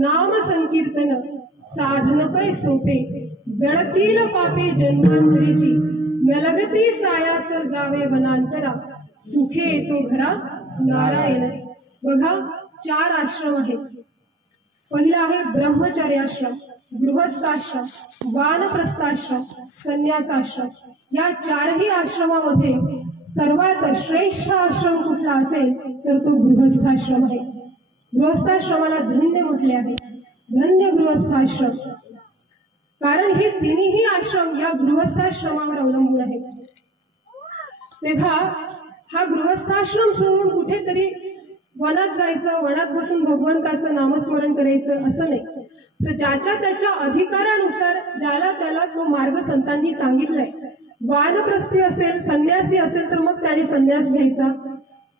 नाम संकीर्तन साधन पै सोपे जडतील पापे जन्मांतरीची नलगती सायास जावे वनांतरा सुखे येतो घरा नारायण। बघा 4 आश्रम आहेत। पहिला आहे ब्रह्मचर्याश्रम, गृहस्थाश्रम, वानप्रस्थाश्रम, संन्यासाश्रम। या 4ही आश्रमामध्ये सर्वात श्रेष्ठ आश्रम कुठला असेल तर तो गृहस्थाश्रम आहे। गृहस्थाश्रमाला धन्य म्हटले आहे, धन्य गृहस्थाश्रम, कारण हे तिन्ही आश्रम या गृहस्थाश्रमावर अवलंबून आहेत। तेव्हा हा गृहस्थाश्रम सोडून कुठेतरी वनात जायचं, वनात बसून भगवंताचं नामस्मरण करायचं असं नाही, तर ज्याच्या त्याच्या अधिकारानुसार ज्याला त्याला तो मार्ग संतांनी सांगितलाय। वानप्रस्थी असेल, संन्यासी असेल तर मग त्याने संन्यास घ्यायचा,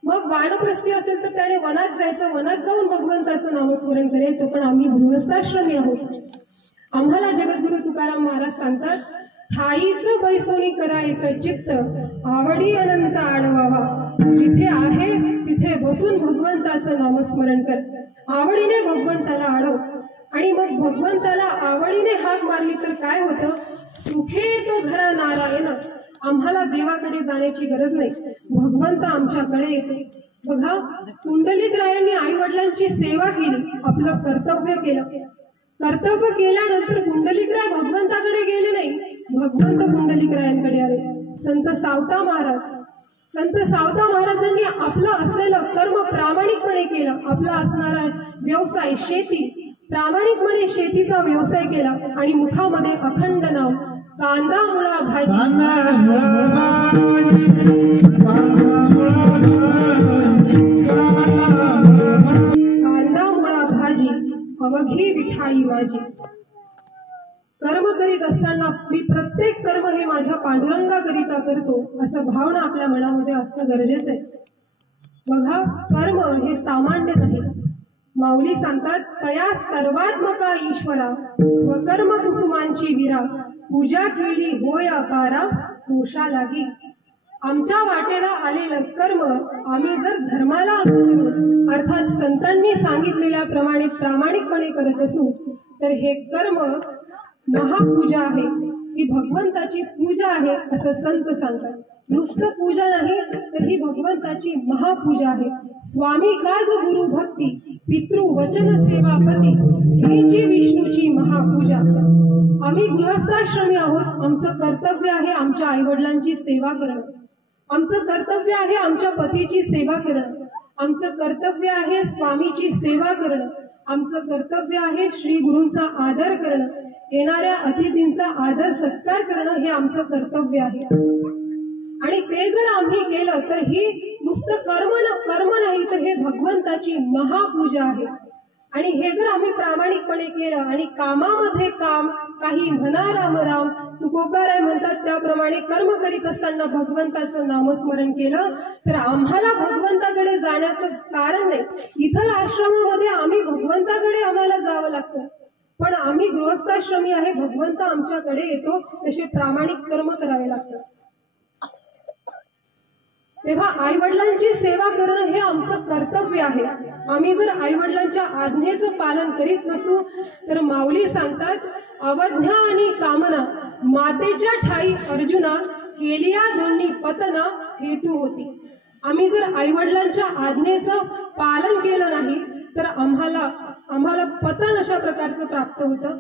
मग वानप्रस्थी असेल तर त्याने वनात जायचं, वनात जाऊन भगवंताचं नामस्मरण करायचं। पण आम्ही गृहस्थाश्रमी आहोत। आम्हाला जगद्गुरु तुकाराम महाराज सांगतात, ठाईच बैसोनी करा एक चित्त आवडी अनंत आडवावा। जिथे आहे तिथे बसून भगवंताचं नामस्मरण कर, आवडीने भगवंताला आडव, आणि मग भगवंताला आवडीने हाक मारली तर काय होतं, सुखे येतो घरा नारायण। आम्हाला देवाकडे जाण्याची गरज नाही, भगवंत आमच्याकडे येतो। बघा, पुंडलिकरायांनी आई वडिलांची सेवा केली, आपलं कर्तव्य केलं। कर्तव्य केल्यानंतर पुंडलिकराय भगवंताकडे गेले नाही, भगवंत पुंडलिकरायांकडे आले। संत सावता महाराजांनी आपलं असलेलं कर्म प्रामाणिकपणे केलं। आपला असणारा व्यवसाय शेती, प्रामाणिकपणे शेतीचा व्यवसाय केला आणि मुखामध्ये अखंड नाम, कांदा मुळा भाजी, कांदा मुळा भाजी अवघी विठाई माझी। कर्म करीत असताना मी प्रत्येक कर्म हे माझ्या पांडुरंगाकरिता करतो, असं भावना आपल्या मनामध्ये असणं गरजेचं आहे। बघा, कर्म हे सामान्य नाही। माऊली सांगतात, तया सर्वात्मका ईश्वरा स्वकर्म कुसुमांची विरा पूजा केली होय अपारा दोषा लागी। आमच्या वाटेला आलेलं कर्म आम्ही जर धर्माला अनुसरून अर्थात संतांनी सांगितलेल्या प्रमाणे प्रामाणिकपणे करत असू तर हे कर्म महापूजा आहे, ही भगवंताची पूजा आहे असं संत सांगतात। नुसतं पूजा नाही तर ही भगवंताची महापूजा आहे। स्वामी काज गुरु भक्ती पितृ वचन सेवापती ही जी विष्णूची महापूजा। आम्ही गृहस्थाश्रमी आहोत, आमचं कर्तव्य आहे आमच्या आईवडिलांची सेवा करणं, आमचं कर्तव्य आहे आमच्या पतीची सेवा करणं, आमचं कर्तव्य आहे स्वामीची सेवा करणं, आमचं कर्तव्य आहे श्री गुरूंचा आदर करणं, येणाऱ्या अतिथींचा आदर सत्कार करणं हे आमचं कर्तव्य आहे। आणि ते जर आम्ही केलं तर ही नुसतं कर्म नाही तर हे भगवंताची महापूजा आहे। आणि हे जर आम्ही प्रामाणिकपणे केलं आणि कामामध्ये काम, काही म्हणा राम राम, तुकोबाराय म्हणतात त्याप्रमाणे कर्म करीत असताना भगवंताचं नामस्मरण केलं तर आम्हाला भगवंताकडे जाण्याचं कारण नाही। इतर आश्रमामध्ये आम्ही भगवंताकडे आम्हाला जावं लागतं, पण आम्ही गृहस्थाश्रमी आहे, भगवंत आमच्याकडे येतो, तसे प्रामाणिक कर्म करावे लागतात। तेव्हा आई वडिलांची सेवा करणं हे आमचं कर्तव्य आहे। आम्ही जर आई वडिलांच्या आज्ञेचं पालन करीत नसू तर माऊली सांगतात, अवज्ञा आणि कामना मातेच्या ठाई अर्जुना केलिया दोन्ही पतना हेतू होती। आम्ही जर आई वडिलांच्या आज्ञेचं पालन केलं नाही तर आम्हाला पतन अशा प्रकारचं प्राप्त होतं,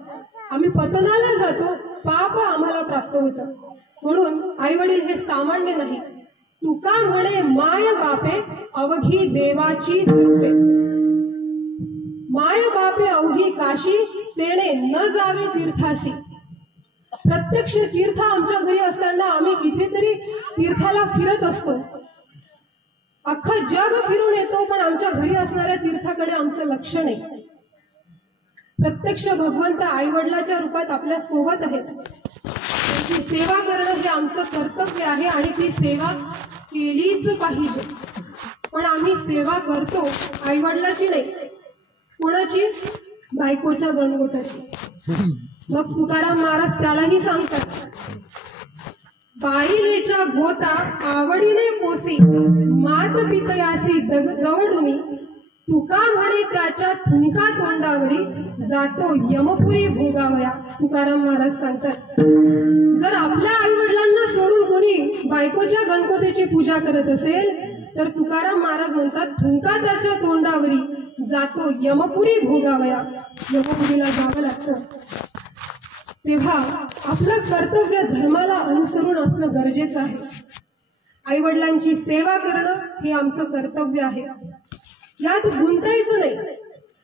आम्ही पतनाला जातो, पाप आम्हाला प्राप्त होतं। म्हणून आई वडील हे सामान्य नाही। तुका म्हणे माय बापे अवघी देवाची कृपे, माय बापे अवघी काशी तेणे न जावे तीर्थासी। प्रत्यक्ष तीर्थ आमच्या घरी असताना आम्ही कितीतरी तीर्थाला फिरत असतो, अख्खं जग फिरून येतो, पण आमच्या घरी असणाऱ्या तीर्थाकडे आमचं लक्ष नाही। प्रत्यक्ष भगवंत आई वडिलाच्या रूपात आपल्या सोबत आहेत, त्यांची सेवा करणं हे आमचं कर्तव्य आहे आणि ती सेवा केलीच पाहिजे। पण आम्ही सेवा करतो आई वडिलाची नाही, कोणाची, बायकोच्या गणगोताची। मग तुकाराम महाराज त्यालाही सांगतात, बाईलेच्या गोता आवडीने पोसी मात पितयासी दवडुनी तुका म्हणे त्याच्या थुंका तोंडावरी जातो यमपुरी भोगावया, तुकाराम महाराज सांगतात. जर आपल्या आई वडिलांना सोडून कोणी बायकोच्या गणपतीची पूजा करत असेल तर तुकाराम महाराज म्हणतात थुंका त्याच्या तोंडावरी, जातो यमपुरी भोगावया, यमपुरीला जावं लागतं. तेव्हा आपलं कर्तव्य धर्माला अनुसरून असणं गरजेचं आहे. आई वडिलांची सेवा करणं हे आमचं कर्तव्य आहे. यात गुंतायचं नाही.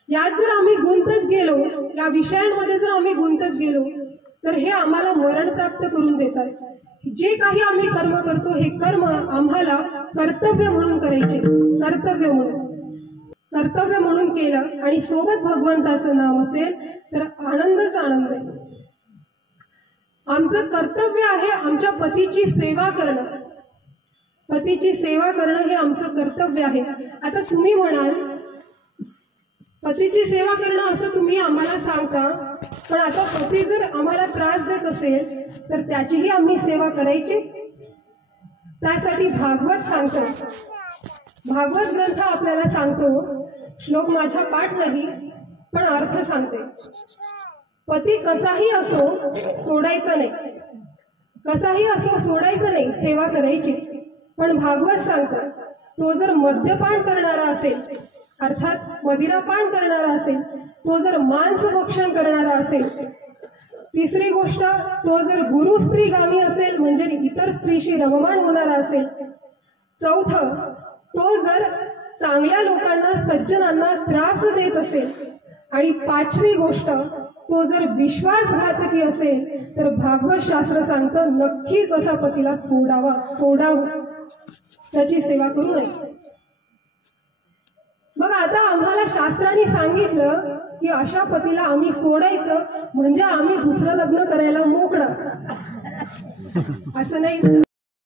यात जर आम्ही गुंतत गेलो, या विषयांमध्ये जर आम्ही गुंतत गेलो तर हे आम्हाला मरण प्राप्त करून देतात. जे काही आम्ही कर्म करतो हे कर्म आम्हाला कर्तव्य म्हणून करायचे, कर्तव्य म्हणून केलं आणि सोबत भगवंताचं नाम असेल तर आनंदच आनंद आहे. आमचं कर्तव्य आहे आमच्या पतीची सेवा करणं. पतीची सेवा करणं हे आमचं कर्तव्य आहे. आता तुम्ही म्हणाल पतीची सेवा करणं असं तुम्ही आम्हाला सांगता, पण आता पती जर आम्हाला त्रास देत असेल तर त्याचीही आम्ही सेवा करायचीच. त्यासाठी भागवत सांगतात. भागवत ग्रंथ आपल्याला सांगतो, श्लोक माझा पाठ नाही पण अर्थ सांगते. पती कसाही असो सोडायचा नाही, कसाही असो सोडायचं नाही, सेवा करायचीच. पण भागवत सांगतात तो जर मद्यपान करणारा असेल, अर्थात मदिरापान करणारा असेल, तो जर मांस भक्षण करणारा असेल, तिसरी गोष्ट तो जर गुरु स्त्रीगामी असेल म्हणजे इतर स्त्रीशी रममाण होणारा असेल, चौथं तो जर चांगल्या लोकांना सज्जनांना त्रास देत असेल, आणि पाचवी गोष्ट तो जर विश्वासघातकी असेल तर भागवत शास्त्र सांगतं नक्कीच असा पतीला सोडावं, त्याची सेवा करू नये. मग आता आम्हाला शास्त्राने सांगितलं की अशा पतीला आम्ही सोडायचं म्हणजे आम्ही दुसरं लग्न करायला मोकळं, असं नाही.